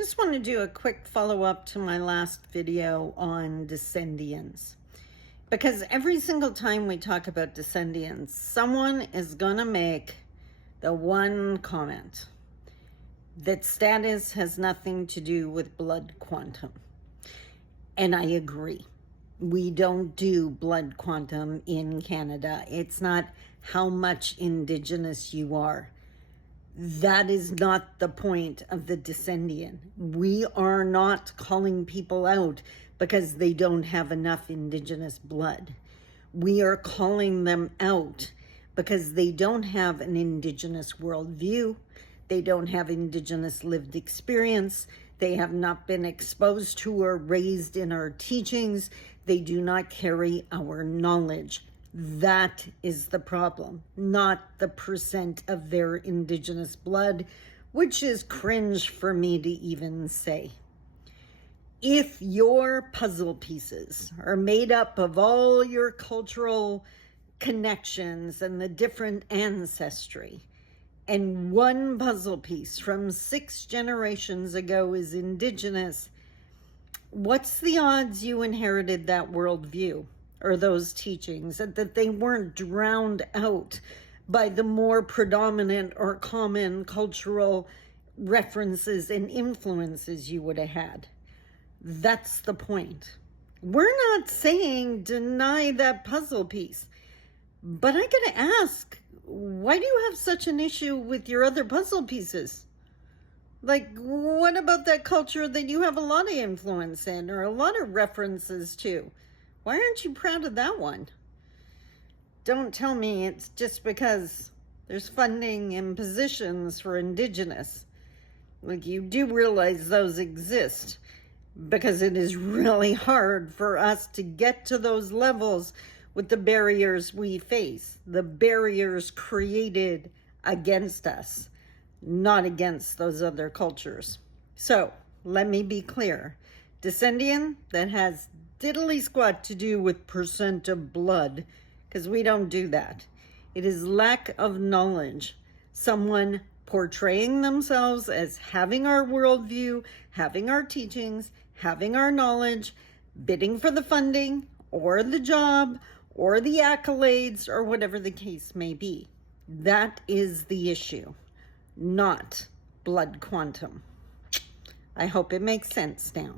Just want to do a quick follow-up to my last video on Descendians. Because every single time we talk about Descendians, someone is going to make the one comment that status has nothing to do with blood quantum. And I agree. We don't do blood quantum in Canada. It's not how much indigenous you are. That is not the point of the Descendian. We are not calling people out because they don't have enough indigenous blood. We are calling them out because they don't have an indigenous worldview. They don't have indigenous lived experience. They have not been exposed to or raised in our teachings. They do not carry our knowledge. That is the problem, not the percent of their indigenous blood, which is cringe for me to even say. If your puzzle pieces are made up of all your cultural connections and the different ancestry, and one puzzle piece from 6 generations ago is indigenous, what's the odds you inherited that worldview or those teachings, that they weren't drowned out by the more predominant or common cultural references and influences you would have had? That's the point. We're not saying deny that puzzle piece, but I gotta ask, why do you have such an issue with your other puzzle pieces? Like, what about that culture that you have a lot of influence in or a lot of references to? Why aren't you proud of that one? Don't tell me it's just because there's funding and positions for indigenous. Like, you do realize those exist because it is really hard for us to get to those levels with the barriers we face, the barriers created against us, not against those other cultures. So let me be clear. Descendian, that has diddly squat to do with percent of blood, because we don't do that. It is lack of knowledge. Someone portraying themselves as having our worldview, having our teachings, having our knowledge, bidding for the funding or the job or the accolades or whatever the case may be. That is the issue, not blood quantum. I hope it makes sense now.